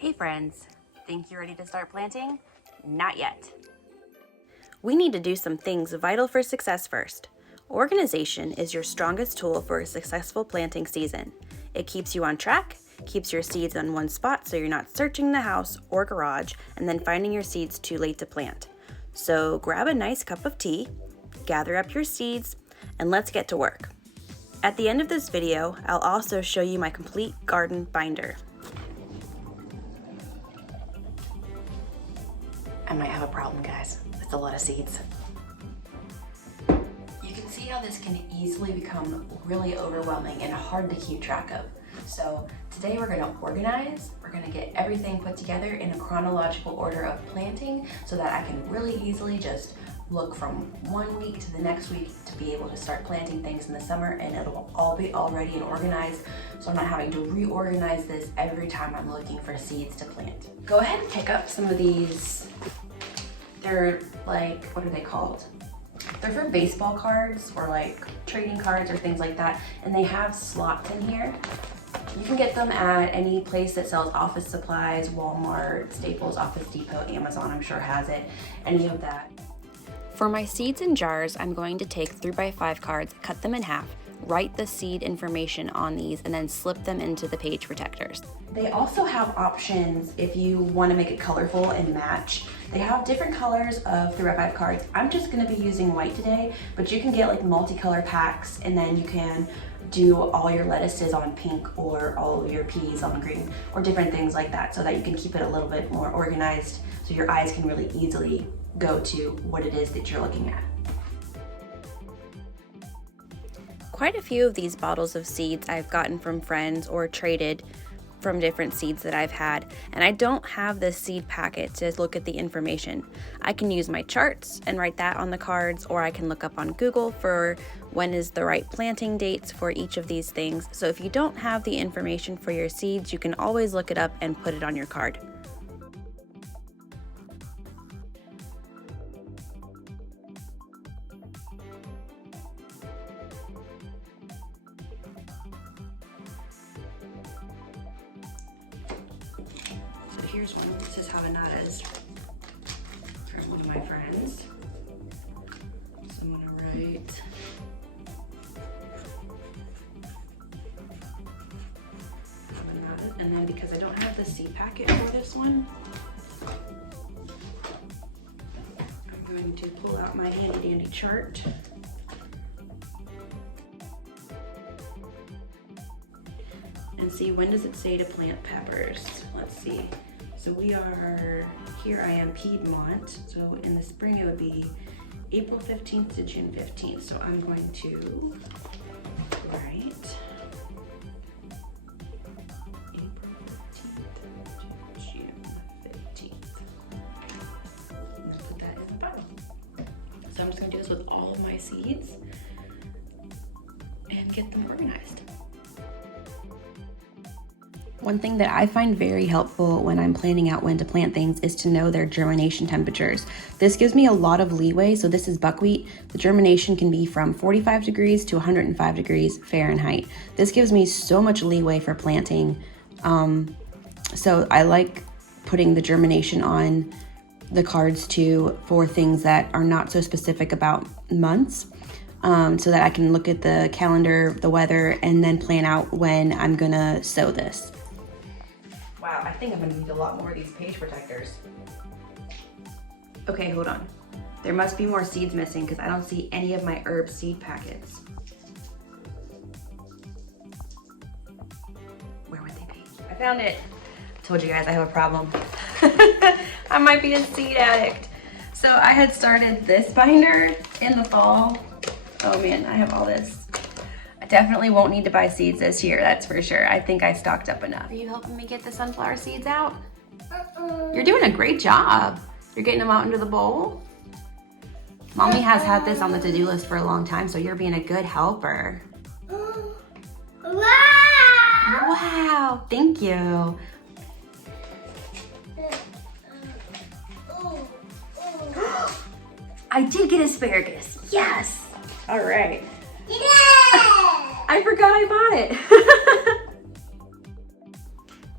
Hey friends, think you're ready to start planting? Not yet. We need to do some things vital for success first. Organization is your strongest tool for a successful planting season. It keeps you on track, keeps your seeds on one spot so you're not searching the house or garage and then finding your seeds too late to plant. So grab a nice cup of tea, gather up your seeds, and let's get to work. At the end of this video, I'll also show you my complete garden binder. I might have a problem, guys. It's a lot of seeds. You can see how this can easily become really overwhelming and hard to keep track of. So today we're going to organize, we're going to get everything put together in a chronological order of planting so that I can really easily just look from 1 week to the next week to be able to start planting things in the summer, and it'll all be all ready and organized, so I'm not having to reorganize this every time I'm looking for seeds to plant. Go ahead and pick up some of these. They're like, what are they called? They're for baseball cards or like trading cards or things like that, and they have slots in here. You can get them at any place that sells office supplies, Walmart, Staples, Office Depot, Amazon, I'm sure has it, any of that. For my seeds in jars, I'm going to take 3x5 cards, cut them in half, write the seed information on these, and then slip them into the page protectors. They also have options if you want to make it colorful and match. They have different colors of 3x5 cards. I'm just going to be using white today, but you can get like multicolor packs, and then you can do all your lettuces on pink or all of your peas on green or different things like that, so that you can keep it a little bit more organized so your eyes can really easily go to what it is that you're looking at. Quite a few of these bottles of seeds I've gotten from friends or traded from different seeds that I've had, and I don't have the seed packet to look at the information. I can use my charts and write that on the cards, or I can look up on Google for when is the right planting dates for each of these things. So if you don't have the information for your seeds, you can always look it up and put it on your card. Here's one. This is Havanada's from one of my friends. So I'm gonna write Havanada, and then because I don't have the seed packet for this one, I'm going to pull out my handy dandy chart. And see, when does it say to plant peppers? Let's see. So we are, here I am Piedmont, so in the spring it would be April 15th to June 15th. So I'm going to write April 15th to June 15th. I'm gonna put that in the bottle. So I'm just gonna do this with all of my seeds and get them organized. One thing that I find very helpful when I'm planning out when to plant things is to know their germination temperatures. This gives me a lot of leeway. So this is buckwheat. The germination can be from 45 degrees to 105 degrees Fahrenheit. This gives me so much leeway for planting. So I like putting the germination on the cards too for things that are not so specific about months. So that I can look at the calendar, the weather, and then plan out when I'm gonna sow this. Wow, I think I'm gonna need a lot more of these page protectors. Okay, hold on. There must be more seeds missing because I don't see any of my herb seed packets. Where would they be? I found it. Told you guys I have a problem. I might be a seed addict. So I had started this binder in the fall. Oh man, I have all this. I definitely won't need to buy seeds this year, that's for sure. I think I stocked up enough. Are you helping me get the sunflower seeds out? You're doing a great job. You're getting them out into the bowl. Mommy has had this on the to-do list for a long time, so you're being a good helper. Wow! Wow, thank you. I did get asparagus, yes. All right. Yeah! I forgot I bought it.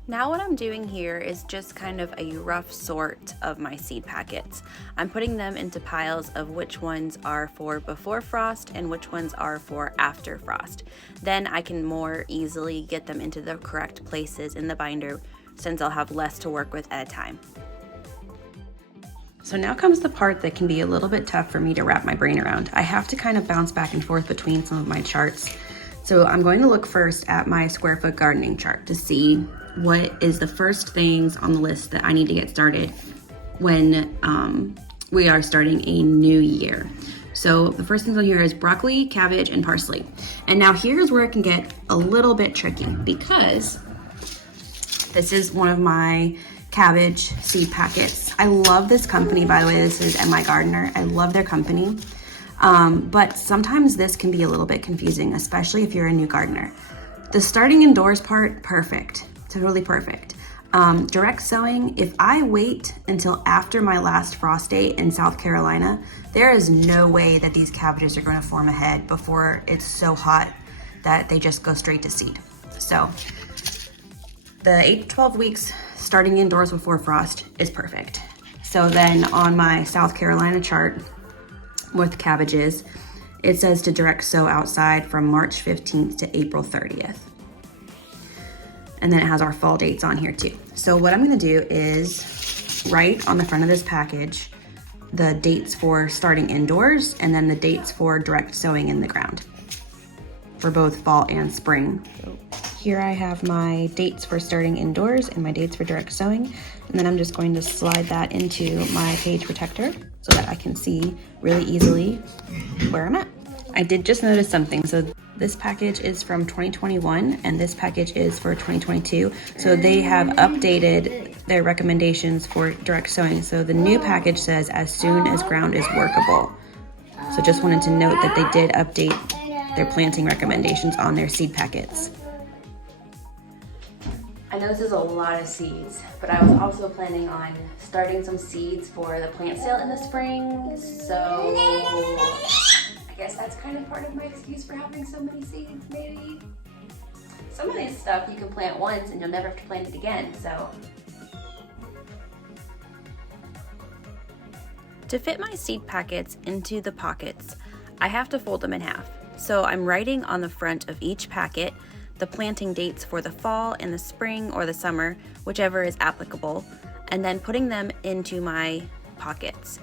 Now what I'm doing here is just kind of a rough sort of my seed packets. I'm putting them into piles of which ones are for before frost and which ones are for after frost. Then I can more easily get them into the correct places in the binder since I'll have less to work with at a time. So now comes the part that can be a little bit tough for me to wrap my brain around. I have to kind of bounce back and forth between some of my charts. So I'm going to look first at my square foot gardening chart to see what is the first things on the list that I need to get started when we are starting a new year. So the first things on here is broccoli, cabbage, and parsley. And now here's where it can get a little bit tricky because this is one of my cabbage seed packets. I love this company, by the way. This is My Gardener. I love their company. But sometimes this can be a little bit confusing, especially if you're a new gardener. The starting indoors part, perfect, totally perfect. Direct sowing, if I wait until after my last frost date in South Carolina, there is no way that these cabbages are going to form a head before it's so hot that they just go straight to seed. So the 8 to 12 weeks starting indoors before frost is perfect. So then on my South Carolina chart, with cabbages, it says to direct sow outside from March 15th to April 30th. And then it has our fall dates on here too. So what I'm gonna do is write on the front of this package the dates for starting indoors and then the dates for direct sowing in the ground for both fall and spring. So here I have my dates for starting indoors and my dates for direct sowing. And then I'm just going to slide that into my page protector so that I can see really easily where I'm at. I did just notice something. So this package is from 2021 and this package is for 2022. So they have updated their recommendations for direct sowing. So the new package says as soon as ground is workable. So just wanted to note that they did update their planting recommendations on their seed packets. I know this is a lot of seeds, but I was also planning on starting some seeds for the plant sale in the spring, so I guess that's kind of part of my excuse for having so many seeds, maybe. Some of this stuff you can plant once and you'll never have to plant it again, so. To fit my seed packets into the pockets, I have to fold them in half. So I'm writing on the front of each packet the planting dates for the fall and the spring or the summer, whichever is applicable, and then putting them into my pockets.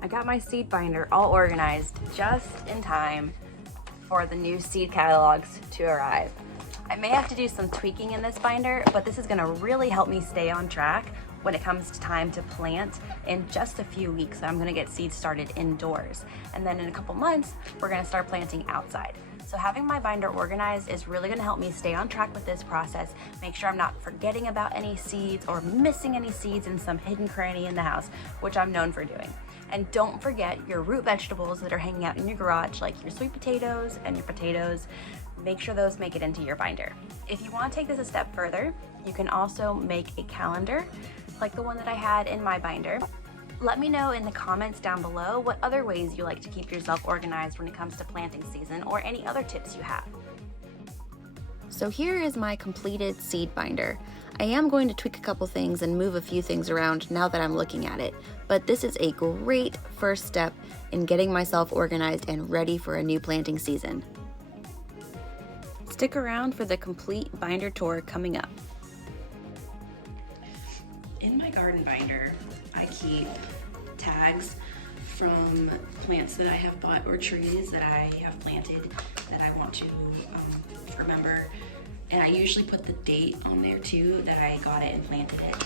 I got my seed binder all organized just in time for the new seed catalogs to arrive. I may have to do some tweaking in this binder, but this is gonna really help me stay on track when it comes to time to plant in just a few weeks. I'm gonna get seeds started indoors. And then in a couple months, we're gonna start planting outside. So having my binder organized is really gonna help me stay on track with this process, make sure I'm not forgetting about any seeds or missing any seeds in some hidden cranny in the house, which I'm known for doing. And don't forget your root vegetables that are hanging out in your garage, like your sweet potatoes and your potatoes. Make sure those make it into your binder. If you want to take this a step further, you can also make a calendar like the one that I had in my binder. Let me know in the comments down below what other ways you like to keep yourself organized when it comes to planting season or any other tips you have. So here is my completed seed binder. I am going to tweak a couple things and move a few things around now that I'm looking at it, but this is a great first step in getting myself organized and ready for a new planting season. Stick around for the complete binder tour coming up. In my garden binder, I keep tags from plants that I have bought or trees that I have planted that I want to remember. And I usually put the date on there too that I got it and planted it.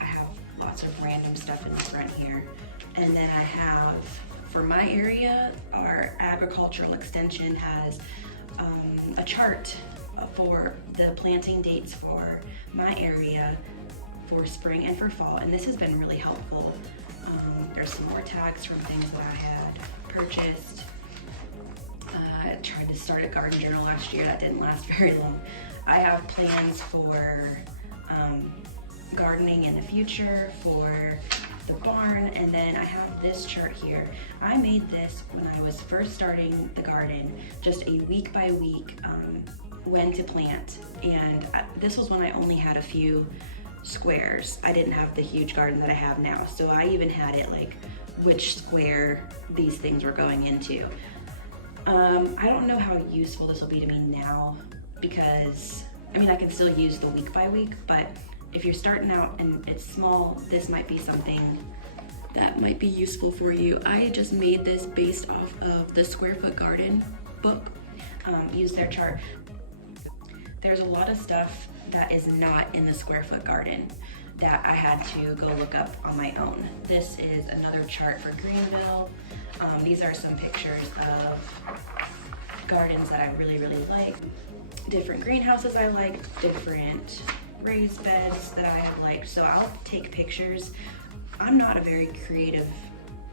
I have lots of random stuff in the front here. And then I have, for my area, our agricultural extension has a chart for the planting dates for my area for spring and for fall, and this has been really helpful. There's some more tags from things that I had purchased. I tried to start a garden journal last year, that didn't last very long. I have plans for gardening in the future, for the barn, and then I have this chart here. I made this when I was first starting the garden, just a week by week when to plant, and this was when I only had a few squares. I didn't have the huge garden that I have now, so I even had it like which square these things were going into. I don't know how useful this will be to me now, because I mean I can still use the week by week, but if you're starting out and it's small, this might be something that might be useful for you. I just made this based off of the Square Foot Garden book. Use their chart. There's a lot of stuff that is not in the Square Foot Garden that I had to go look up on my own. This is another chart for Greenville. These are some pictures of gardens that I really like. Different greenhouses I like, different raised beds that I have liked. So I'll take pictures. I'm not a very creative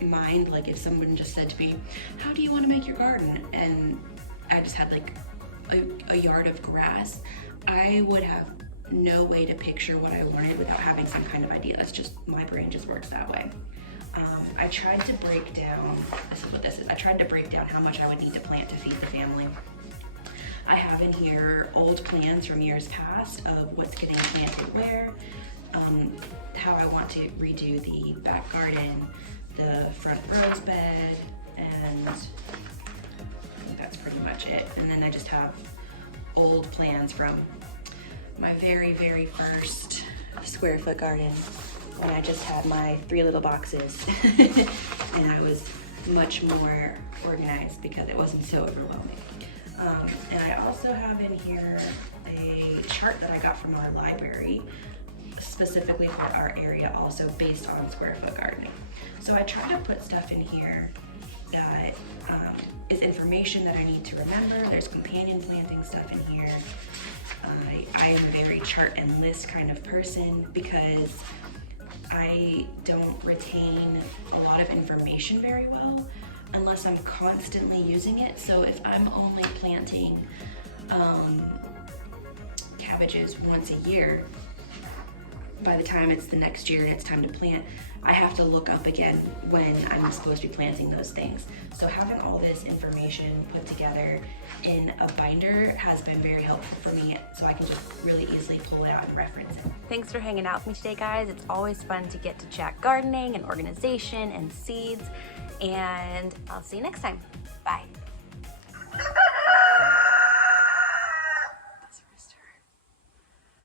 mind. Like if someone just said to me, how do you want to make your garden? And I just had like a yard of grass, I would have no way to picture what I wanted without having some kind of idea. That's just, my brain just works that way. I tried to break down, this is what this is, I tried to break down how much I would need to plant to feed the family. I have in here old plans from years past of what's getting planted where, how I want to redo the back garden, the front rose bed, and I think that's pretty much it. And then I just have old plans from my very first Square Foot Garden when I just had my 3 little boxes and I was much more organized because it wasn't so overwhelming. And I also have in here a chart that I got from our library, specifically for our area, also based on Square Foot Gardening. So I try to put stuff in here that is information that I need to remember. There's companion planting stuff in here. I am a very chart and list kind of person because I don't retain a lot of information very well unless I'm constantly using it. So if I'm only planting cabbages once a year, by the time it's the next year and it's time to plant, I have to look up again when I'm supposed to be planting those things. So having all this information put together in a binder has been very helpful for me, so I can just really easily pull it out and reference it. Thanks for hanging out with me today, guys. It's always fun to get to chat gardening and organization and seeds, and I'll see you next time. Bye.